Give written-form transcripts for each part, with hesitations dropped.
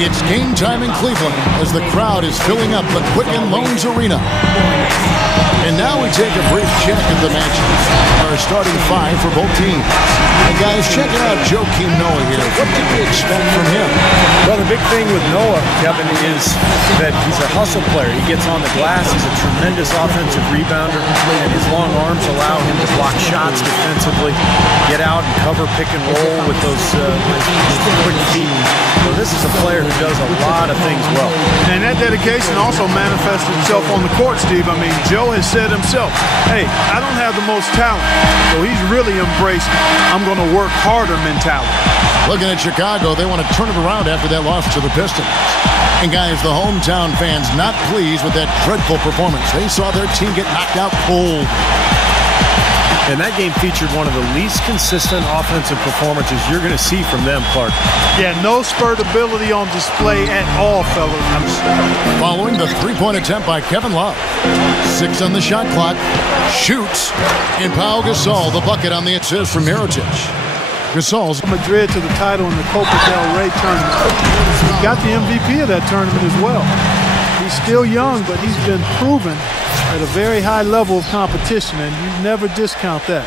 It's game time in Cleveland as the crowd is filling up the Quicken Loans Arena. And now we take a brief check at the matches. Our starting five for both teams. And guys, checking out Joakim Noah here. What can we expect from him? Well, the big thing with Noah, Kevin, is that he's a hustle player. He gets on the glass. He's a tremendous offensive rebounder, and his long arms allow him to block shots defensively, get out and cover pick and roll with those quick feet. So this is a player who does a lot of things well. And that dedication also manifests itself on the court, Steve. I mean, Joe has said himself, hey, I don't have the most talent. So he's really embraced, I'm going to work harder mentality. Looking at Chicago, they want to turn it around after that loss to the Pistons. And guys, the hometown fans not pleased with that dreadful performance. They saw their team get knocked out cold. And that game featured one of the least consistent offensive performances you're going to see from them, Clark. Yeah, no spurt ability on display at all, fellas. Following the three-point attempt by Kevin Love. 6 on the shot clock. Shoots. And Pau Gasol, the bucket on the assist from Mirotic. Gasol's Madrid to the title in the Copa del Rey tournament. He got the MVP of that tournament as well. He's still young, but he's been proven at a very high level of competition, and you never discount that.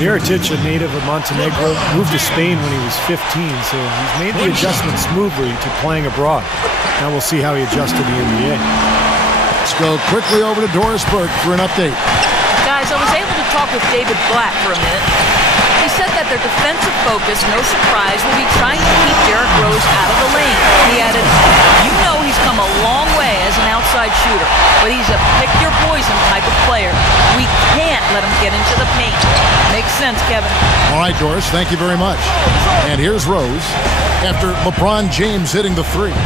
Mirotic, a native of Montenegro, moved to Spain when he was 15, so he's made the adjustment smoothly to playing abroad. Now we'll see how he adjusts to the NBA. Let's go quickly over to Doris Burke for an update. Guys, I was able to talk with David Blatt for a minute. He said that their defensive focus, no surprise, will be trying to keep Derrick Rose out of the lane. He added, you know he's come a long way as an outside shooter, but he's a pick-your-poison type of player. We can't let him get into the paint. Makes sense, Kevin. All right, Doris, thank you very much. And here's Rose after LeBron James hitting the three.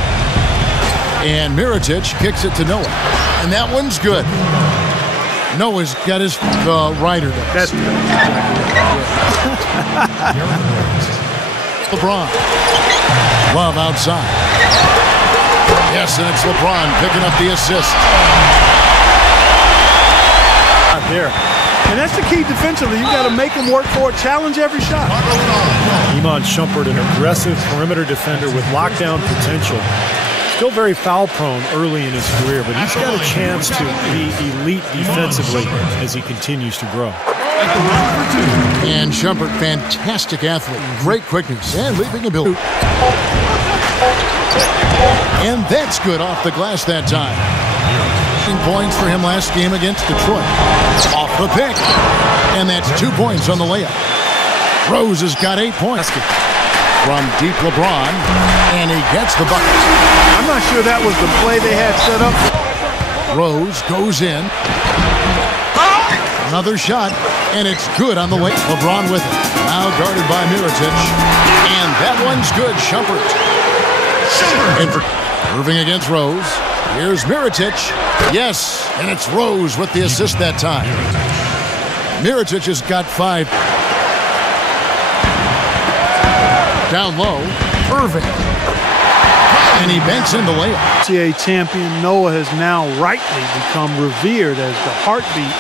And Mirotic kicks it to Noah. And that one's good. Noah's got his rider. That's LeBron. Love outside. Yes, and it's LeBron picking up the assist. Out there. And that's the key defensively. You got to make him work for it. Challenge every shot. Iman Shumpert, an aggressive perimeter defender with lockdown potential. Still very foul prone early in his career, but he's got a chance to be elite defensively as he continues to grow. And Shumpert, fantastic athlete, great quickness, and leaping ability. And that's good off the glass that time. Points for him last game against Detroit. Off the pick. And that's 2 points on the layup. Rose has got 8 points. From deep LeBron, and he gets the bucket. I'm not sure that was the play they had set up. Rose goes in. Another shot, and it's good on the way. LeBron with it. Now guarded by Mirotic. And that one's good, Shumpert. And for Irving against Rose. Here's Mirotic. Yes, and it's Rose with the assist that time. Mirotic has got 5. Down low, Irving. And he banks in the layup. NCAA champion Noah has now rightly become revered as the heartbeat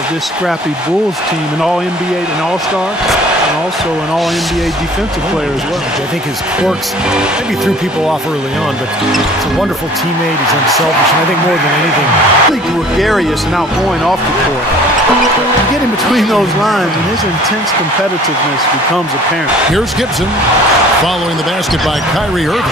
of this scrappy Bulls team, an All-NBA and All-Star, and also an All-NBA defensive player as well. I think his quirks maybe threw people off early on, but he's a wonderful teammate. He's unselfish, and I think more than anything, really gregarious and outgoing off the court. You get in between those lines, and his intense competitiveness becomes apparent. Here's Gibson following the basket by Kyrie Irving.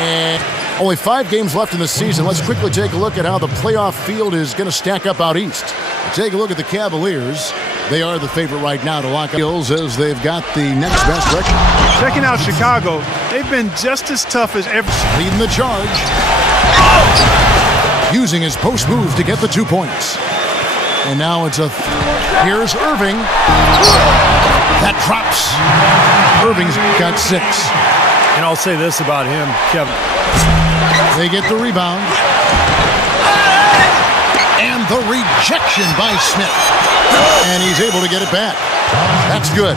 And only 5 games left in the season. Let's quickly take a look at how the playoff field is going to stack up out east. Take a look at the Cavaliers. They are the favorite right now to lock up deals as they've got the next best record. Checking out Chicago, they've been just as tough as ever. Leading the charge. Using his post move to get the 2 points. And now it's here's Irving. That drops. Irving's got 6. and I'll say this about him, Kevin. They get the rebound. And the rejection by Smith. And he's able to get it back. That's good.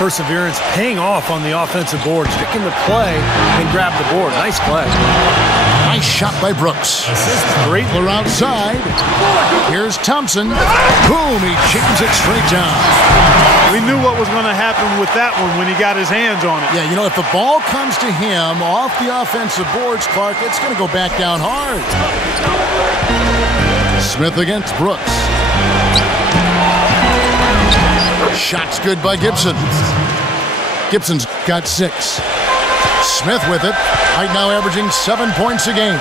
perseverance paying off on the offensive board, sticking the play and grab the board. Nice play. Nice shot by Brooks. Great. They're outside. Here's Thompson. Boom, he jams it straight down. We knew what was going to happen with that one when he got his hands on it. Yeah, you know, if the ball comes to him off the offensive boards, Clark, it's going to go back down hard. Smith against Brooks. Shot's good by Gibson. Gibson's got 6. Smith with it. Right now averaging 7 points a game.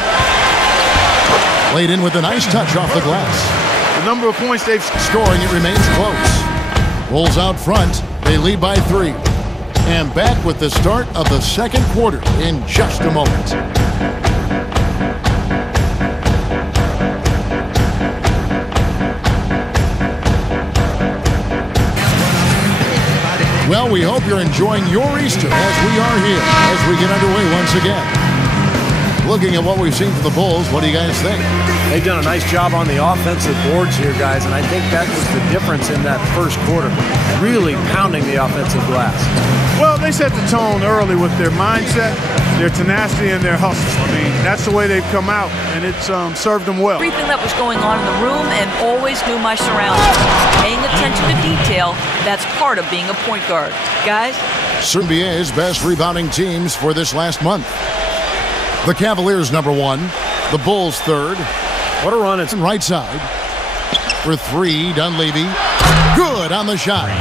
Laid in with a nice touch off the glass. The number of points they've scoring, it remains close. Rolls out front. They lead by 3. And back with the start of the second quarter in just a moment. Well, we hope you're enjoying your Easter as we are here as we get underway once again. Looking at what we've seen from the Bulls, what do you guys think? They've done a nice job on the offensive boards here, guys, and I think that was the difference in that first quarter, really pounding the offensive glass. Well, they set the tone early with their mindset, their tenacity, and their hustle. I mean, that's the way they've come out, and it's served them well. Everything that was going on in the room and always knew my surroundings. Paying attention to detail, that's part of being a point guard. Guys? NBA's best rebounding teams for this last month. The Cavaliers number 1, the Bulls 3rd. What a run. It's right side. For 3, Dunleavy. Good on the shot.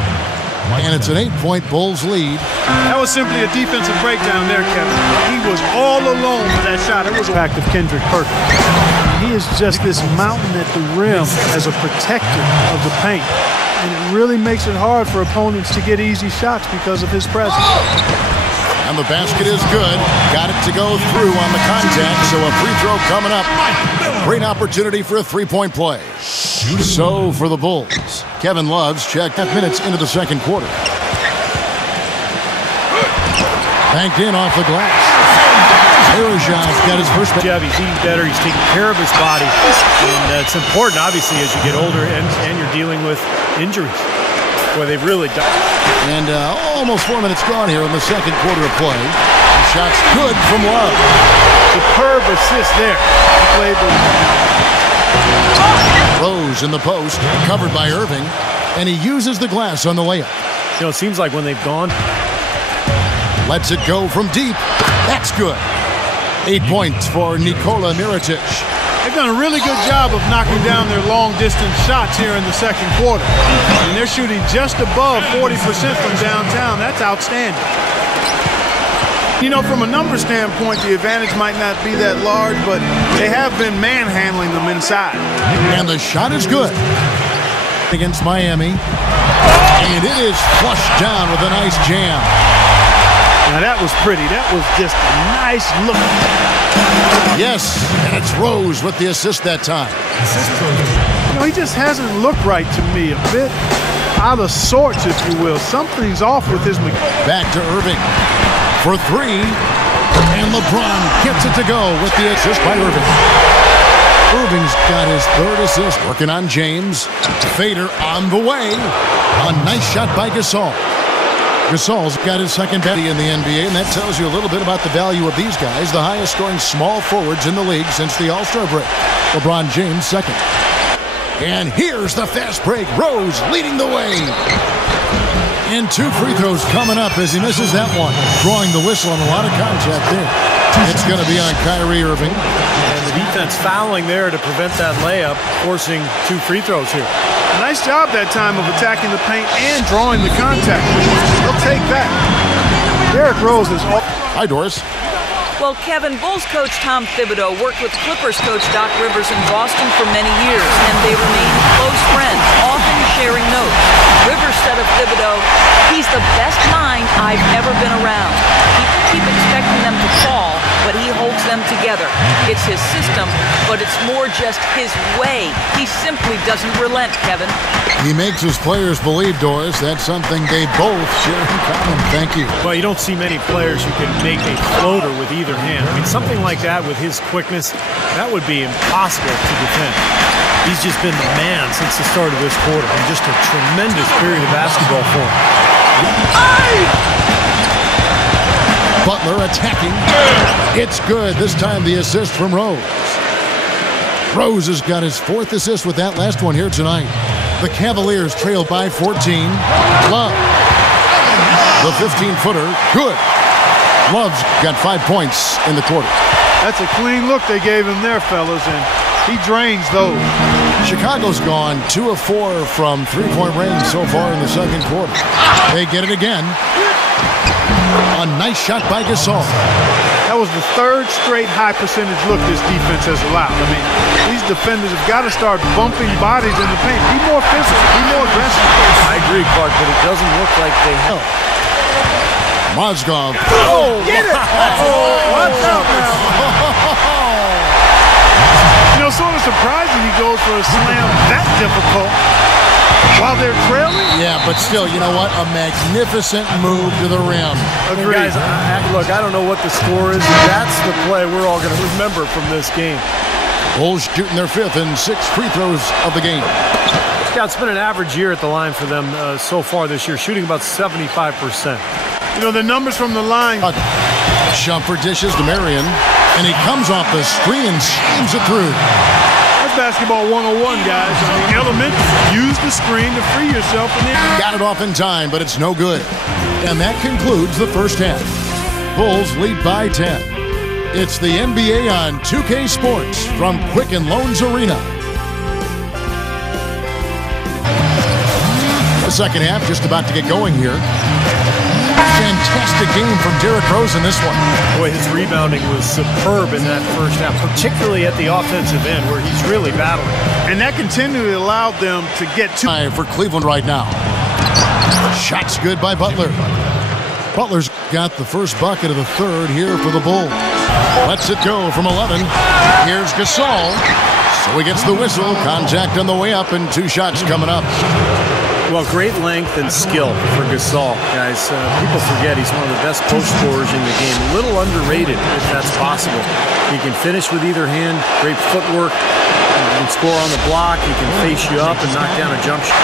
And it's an 8-point Bulls lead. That was simply a defensive breakdown there, Kevin. He was all alone with that shot. It was the impact of Kendrick Perkins. He is just this mountain at the rim as a protector of the paint. And it really makes it hard for opponents to get easy shots because of his presence. And the basket is good. Got it to go through on the contact, so a free throw coming up. Great opportunity for a three-point play. So for the Bulls, Kevin Love's checked 10 minutes into the second quarter. Banked in off the glass. Erashov's got his first. He's eating better. He's taking care of his body. And it's important, obviously, as you get older and you're dealing with injuries. Boy, they've really done. And almost 4 minutes gone here in the second quarter of play. The shot's good from Love. Superb assist there. He played Rose in the post, covered by Irving, and he uses the glass on the layup. You know, it seems like when they've gone. Lets it go from deep. That's good. 8 points for Nikola Mirotic. They've done a really good job of knocking down their long-distance shots here in the second quarter. And they're shooting just above 40% from downtown. That's outstanding. You know, from a number standpoint, the advantage might not be that large, but they have been manhandling them inside. And the shot is good against Miami. And it is flushed down with a nice jam. Now that was pretty. That was just a nice look. Yes, and it's Rose with the assist that time. You know, he just hasn't looked right to me. A bit out of sorts, if you will. Something's off with his mechanics. Back to Irving for 3. And LeBron gets it to go with the assist by Irving. Irving's got his 3rd assist. Working on James. Fader on the way. A nice shot by Gasol. Gasol's got his second best in the NBA, and that tells you a little bit about the value of these guys, the highest scoring small forwards in the league since the All-Star break. LeBron James second. And here's the fast break. Rose leading the way. And 2 free throws coming up as he misses that one. Drawing the whistle and a lot of contact there. It's going to be on Kyrie Irving. And the defense fouling there to prevent that layup, forcing 2 free throws here. Nice job that time of attacking the paint and drawing the contact. They'll take that. Derrick Rose is off. Hi, Doris. Well, Kevin, Bulls coach Tom Thibodeau worked with Clippers coach Doc Rivers in Boston for many years, and they remained close friends, often sharing notes. Rivers said of Thibodeau, he's the best mind I've ever been around. People keep expecting them to fall, but he holds them together. It's his system, but it's more just his way. He simply doesn't relent, Kevin. He makes his players believe, Doris. That's something they both share in common. Thank you. Well, you don't see many players who can make a floater with either hand. I mean, something like that with his quickness, that would be impossible to defend. He's just been the man since the start of this quarter, and just a tremendous period of basketball for him. Butler attacking. It's good. This time the assist from Rose. Rose has got his 4th assist with that last one here tonight. The Cavaliers trail by 14. Love. The 15-footer. Good. Love's got 5 points in the quarter. That's a clean look they gave him there, fellas, and he drains those. Chicago's gone 2 of 4 from three-point range so far in the second quarter. They get it again. A nice shot by Gasol. That was the 3rd straight high percentage look this defense has allowed. I mean, these defenders have got to start bumping bodies in the paint. Be more physical, be more aggressive. I agree, Clark, but it doesn't look like they have. Mozgov. Oh, get it! Watch out now. You know, sort of surprising he goes for a slam that difficult while they're trailing. Yeah, but still, you know what? A magnificent move to the rim. Agreed. Guys, look, I don't know what the score is. That's the play we're all going to remember from this game. Bulls shooting their 5th and 6th free throws of the game. Yeah, it's been an average year at the line for them so far this year, shooting about 75%. You know, the numbers from the line. Shumpert dishes to Marion, and he comes off the screen and slams it through. That's basketball 101, guys. I mean, elementary. Use the screen to free yourself. And then Got it off in time, but it's no good. And that concludes the first half. Bulls lead by 10. It's the NBA on 2K Sports from Quicken Loans Arena. The second half just about to get going here. Fantastic game from Derrick Rose in this one. Boy, his rebounding was superb in that first half, particularly at the offensive end where he's really battling. and that continually allowed them to get to. For Cleveland right now. Shot's good by Butler. Butler's got the first bucket of the third here for the Bulls. Lets it go from 11. Here's Gasol. So he gets the whistle. Contact on the way up and 2 shots coming up. Well, great length and skill for Gasol, guys. People forget he's one of the best post scorers in the game. A little underrated, if that's possible. He can finish with either hand, great footwork. He can score on the block. He can face you up and knock down a jump shot.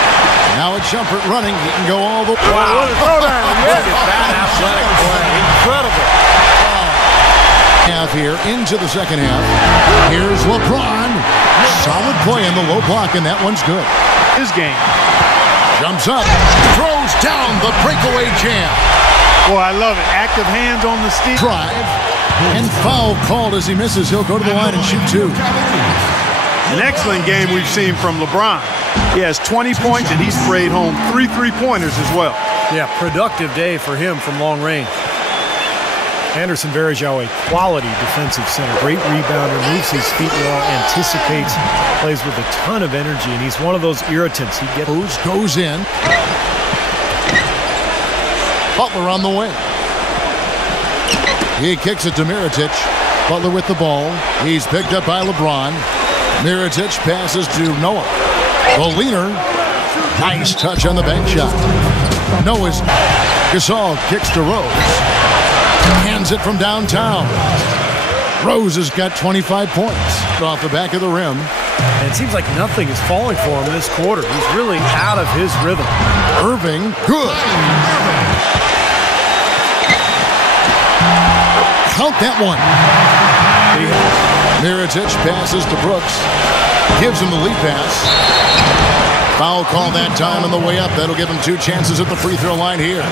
Now it's Shumpert running. He can go all the way. Wow, what a throwdown. Look at that athletic play. Incredible. Half here into the second half. Here's LeBron. Solid play in the low block, and that one's good. His game. Jumps up, throws down the breakaway jam. Boy, I love it. Active hands on the steal. Drive, and foul called as he misses. He'll go to the line and shoot 2. An excellent game we've seen from LeBron. He has 20 points, and he's sprayed home 3 3-pointers as well. Yeah, productive day for him from long range. Anderson Varejao, a quality defensive center. Great rebounder, moves his feet well, anticipates, plays with a ton of energy, and he's one of those irritants. He gets Goes in. Butler on the way. He kicks it to Mirotic. Butler with the ball. He's picked up by LeBron. Mirotic passes to Noah. The leaner. Nice touch on the bank shot. Noah's Gasol kicks to Rose. Hands it from downtown. Rose has got 25 points off the back of the rim. And it seems like nothing is falling for him this quarter. He's really out of his rhythm. Irving, good. Count that one. Mirotic passes to Brooks. Gives him the lead pass. Foul call that time on the way up. That'll give him 2 chances at the free throw line here.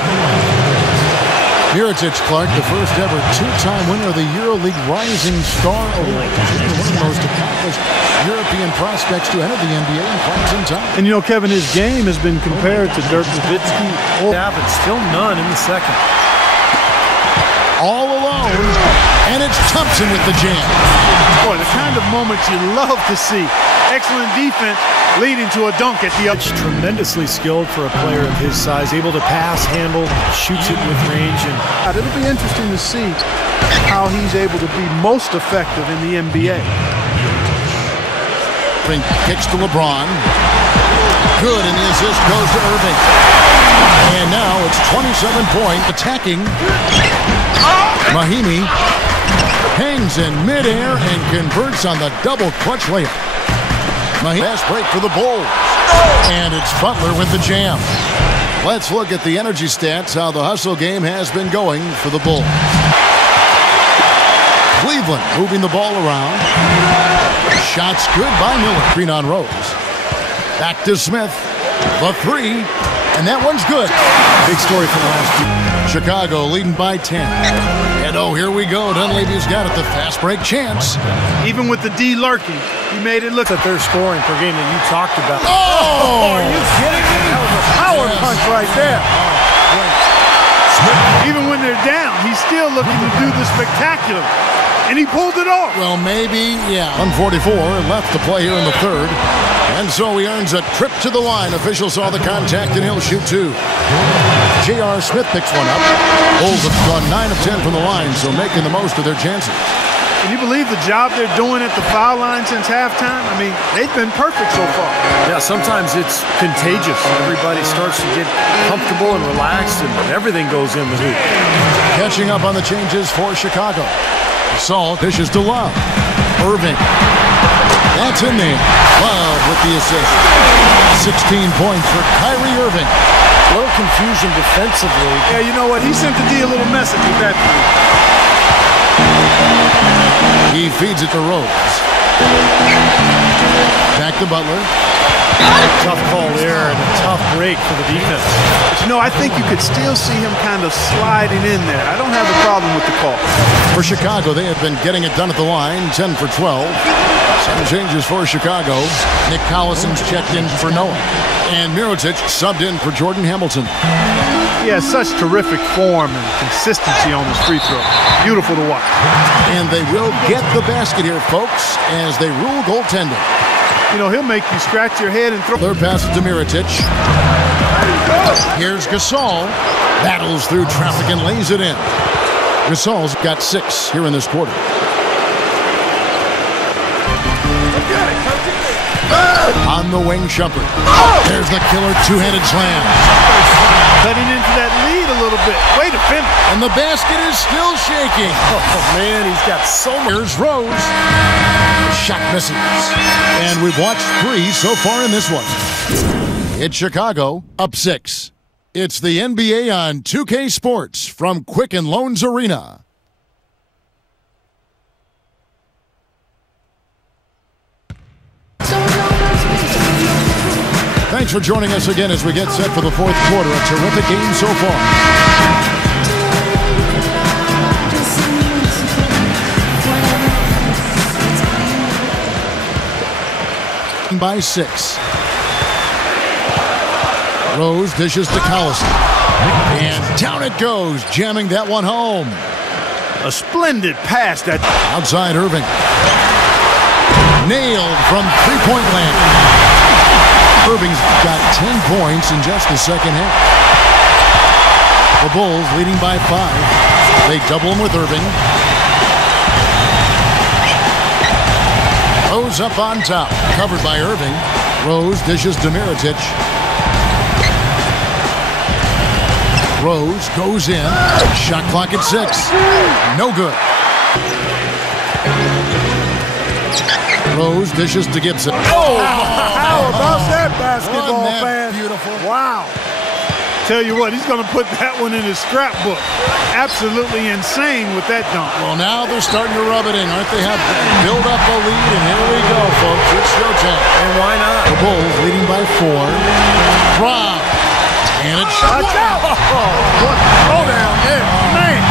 Mirotic, Clark, the first ever 2-time winner of the EuroLeague Rising Star Award. One of the most accomplished European prospects to enter the NBA in quite some time. And, you know, Kevin, his game has been compared to Dirk Nowitzki. Yeah, but still none in the second. All alone, and it's Thompson with the jam. Boy, the kind of moments you love to see. Excellent defense leading to a dunk at the It's tremendously skilled for a player of his size, able to pass, handle, shoots it with range. And It'll be interesting to see how he's able to be most effective in the NBA. Irving kicks to LeBron. Good, and the assist goes to Irving. And now it's 27-point attacking. Mahimi hangs in midair and converts on the double clutch layup. Mahimi, fast break for the Bulls. And it's Butler with the jam. Let's look at the energy stats, how the hustle game has been going for the Bulls. Cleveland moving the ball around. Shots good by Miller. Green on Rose. Back to Smith. The three. And that one's good. Big story from the last two. Chicago leading by 10. And oh, here we go. Dunleavy's got it. The fast break chance. Even with the D lurking, he made it look At their scoring per game that you talked about. Oh! Are you kidding me? That was a power punch right there. Even when they're down, he's still looking to do the spectacular. And he pulled it off. Well, maybe, yeah. 1:44 left to play here in the third. And so he earns a trip to the line. Official saw the contact, and he'll shoot two. J.R. Smith picks one up. Bulls have gone 9 of 10 from the line, so making the most of their chances. Can you believe the job they're doing at the foul line since halftime? I mean, they've been perfect so far. Yeah, sometimes it's contagious. Everybody starts to get comfortable and relaxed, and everything goes in the hoop. Catching up on the changes for Chicago. Saul dishes to Love. Irving. That's in there. Love with the assist. 16 points for Kyrie Irving. A little confusion defensively. Yeah, you know what? He sent the D a little message with that. He feeds it to Rose. Back to Butler. Tough call there and a tough break for the defense. But you know, I think you could still see him kind of sliding in there. I don't have a problem with the call. For Chicago, they have been getting it done at the line, 10 for 12. Some changes for Chicago. Nick Collison's checked in for Noah. And Mirotic subbed in for Jordan Hamilton. He has such terrific form and consistency on his free throw. Beautiful to watch. And they will get the basket here, folks, as they rule goaltending. You know, he'll make you scratch your head and throw. Third pass to Mirotic. Here's Gasol. Battles through traffic and lays it in. Gasol's got 6 here in this quarter. On the wing, Shumpert. There's the killer two-handed slam. Cutting into that lead a little bit. Way to finish. And the basket is still shaking. Oh, man, he's got so much. Here's Rose. Shot misses. And we've watched 3 so far in this one. It's Chicago, up 6. It's the NBA on 2K Sports from Quicken Loans Arena. Thanks for joining us again as we get set for the fourth quarter. A terrific game so far. By 6. Rose dishes to Collison. And down it goes, jamming that one home. A splendid pass that. Outside Irving. Nailed from three-point land. Irving's got 10 points in just the second half. The Bulls leading by 5. They double him with Irving. Rose up on top, covered by Irving. Rose dishes to Mirotic. Rose goes in. Shot clock at 6. No good. Rose dishes to Gibson. Oh, how about that basketball fan? Beautiful. Wow. Tell you what, he's going to put that one in his scrapbook. Absolutely insane with that dunk. Well, now they're starting to rub it in, aren't they? Have build up a lead, and here we go, folks. It's showtime. And why not? The Bulls leading by 4. Rob. And it's shot. Throw down there. Man.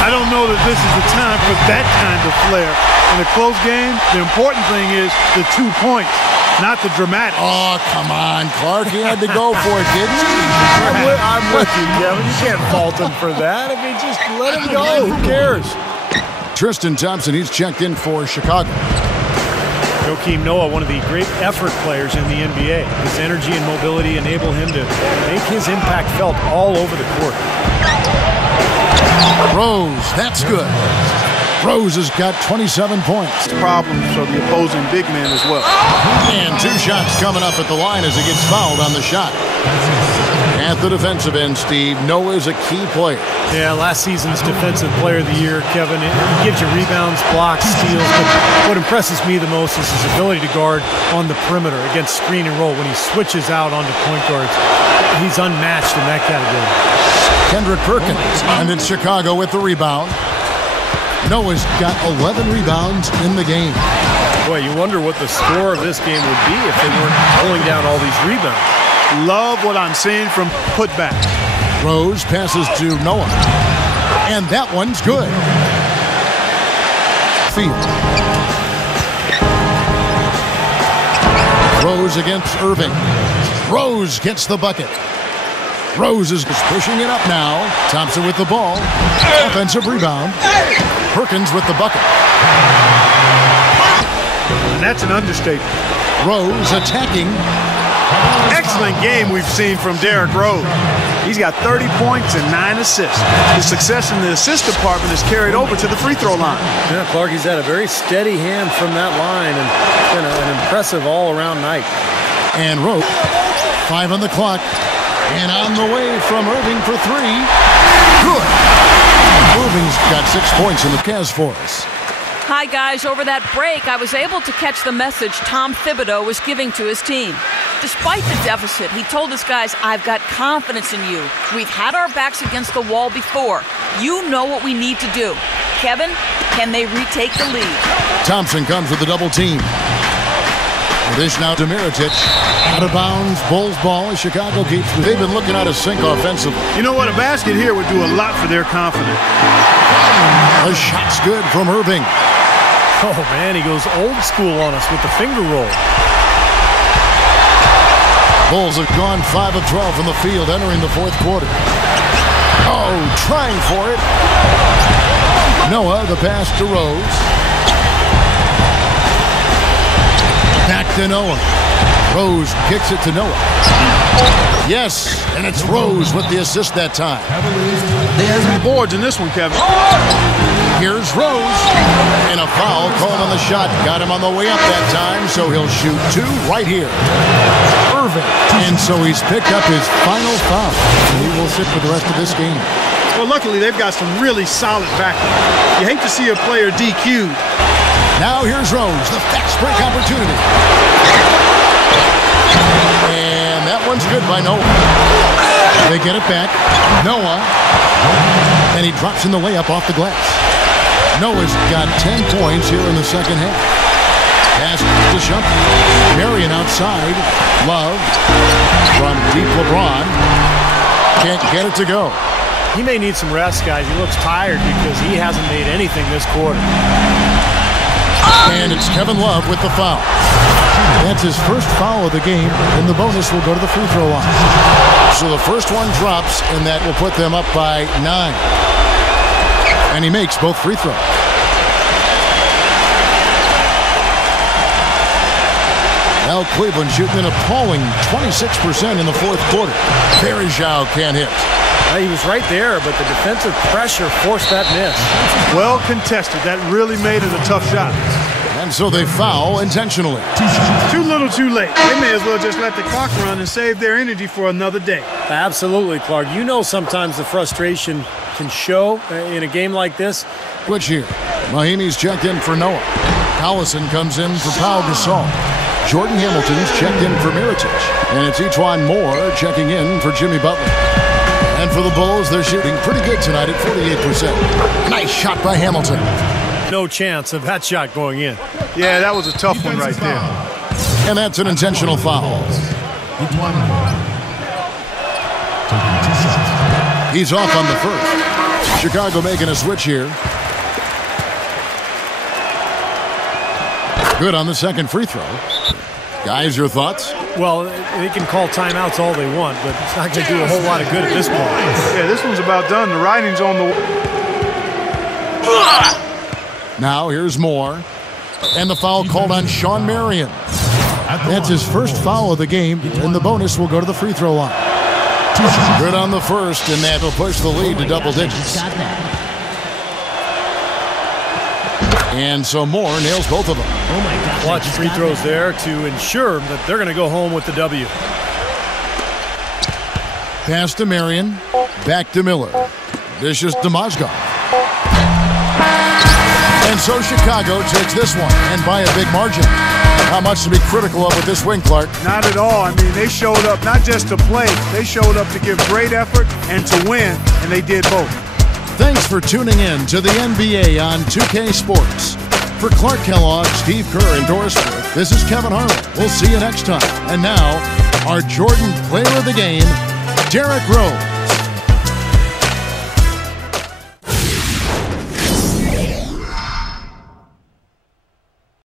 I don't know that this is the time for that kind of flair. In a close game, the important thing is the 2 points, not the dramatic. Oh, come on, Clark. He had to go for it, didn't he? I'm with you, Kevin. You can't fault him for that. I mean, just let him go. Who cares? Tristan Thompson, he's checked in for Chicago. Joakim Noah, one of the great effort players in the NBA. His energy and mobility enable him to make his impact felt all over the court. Rose, that's good. Rose has got 27 points. Problems for the opposing big man as well. And 2 shots coming up at the line as he gets fouled on the shot. At the defensive end, Steve, Noah's a key player. Yeah, last season's Defensive Player of the Year, Kevin. It gives you rebounds, blocks, steals, but what impresses me the most is his ability to guard on the perimeter against screen and roll when he switches out onto point guards. He's unmatched in that category. Kendrick Perkins, and it's Chicago with the rebound. Noah's got 11 rebounds in the game. Boy, you wonder what the score of this game would be if they weren't pulling down all these rebounds. Love what I'm seeing from putback. Rose passes to Noah, and that one's good. Field. Rose against Irving. Rose gets the bucket. Rose is pushing it up now. Thompson with the ball. Offensive rebound. Perkins with the bucket. And that's an understatement. Rose attacking. Excellent game we've seen from Derrick Rose. He's got 30 points and 9 assists. His success in the assist department is carried over to the free throw line. Yeah, Clark, he's had a very steady hand from that line and been an impressive all-around night. And Rose, 5 on the clock. And on the way from Irving for 3. Good. Irving's got 6 points in the Cavs for us. Hi, guys. Over that break, I was able to catch the message Tom Thibodeau was giving to his team. Despite the deficit, he told his guys, I've got confidence in you. We've had our backs against the wall before. You know what we need to do. Kevin, can they retake the lead? Thompson comes with a double team. Dish now to Mirotic. Out of bounds, Bulls ball as Chicago keeps. They've been looking out of sync offensively. You know what? A basket here would do a lot for their confidence. The shot's good from Irving. Oh, man, he goes old school on us with the finger roll. Bulls have gone 5 of 12 from the field entering the fourth quarter. Oh, trying for it. Noah, the pass to Rose. Back to Noah. Rose kicks it to Noah. Yes, and it's Rose with the assist that time. There's boards in this one, Kevin. Here's Rose. And a foul called on the shot. Got him on the way up that time, so he'll shoot 2 right here. Irving. And so he's picked up his final foul. And he will sit for the rest of this game. Well, luckily, they've got some really solid backup. You hate to see a player DQ'd. Now here's Rose, the fast break opportunity. And that one's good by Noah. They get it back. Noah. And he drops in the layup off the glass. Noah's got 10 points here in the second half. Pass to Shumpert. Marion outside. Love from deep LeBron. Can't get it to go. He may need some rest, guys. He looks tired because he hasn't made anything this quarter. And it's Kevin Love with the foul. That's his first foul of the game, and the bonus will go to the free throw line. So the first one drops, and that will put them up by 9. And he makes both free throws. Now Cleveland shooting an appalling 26% in the fourth quarter. Varejao can't hit. He was right there, but the defensive pressure forced that miss. Well contested. That really made it a tough shot. And so they foul intentionally. Too little, too late. They may as well just let the clock run and save their energy for another day. Absolutely, Clark. You know sometimes the frustration can show in a game like this. Switch here. Mahimi's checked in for Noah. Collison comes in for Pau Gasol. Jordan Hamilton's checked in for Mirotic. And it's Etuan Moore checking in for Jimmy Butler. And for the Bulls, they're shooting pretty good tonight at 48%. Nice shot by Hamilton. No chance of that shot going in. Yeah, that was a tough one right there. And that's an intentional foul. He's off on the first. Chicago making a switch here. Good on the second free throw. Guys, your thoughts? Well, they can call timeouts all they want, but it's not going to do a whole lot of good at this point. Yeah, this one's about done. The writing's on the... Now here's Moore. And the foul called on Sean Marion. That's his first foul of the game, and the bonus will go to the free throw line. Good on the first, and that will push the lead to double digits. And so Moore nails both of them. Oh my God. Clutch free throws there to ensure that they're going to go home with the W. pass to Marion. Back to Miller. Vicious to Mozgov. And so Chicago takes this one, and by a big margin. Not much to be critical of with this win, Clark. Not at all. I mean, they showed up not just to play. They showed up to give great effort and to win, and they did both. Thanks for tuning in to the NBA on 2K Sports. For Clark Kellogg, Steve Kerr, and Doris Smith, this is Kevin Harlan. We'll see you next time. And now, our Jordan Player of the Game, Derrick Rose.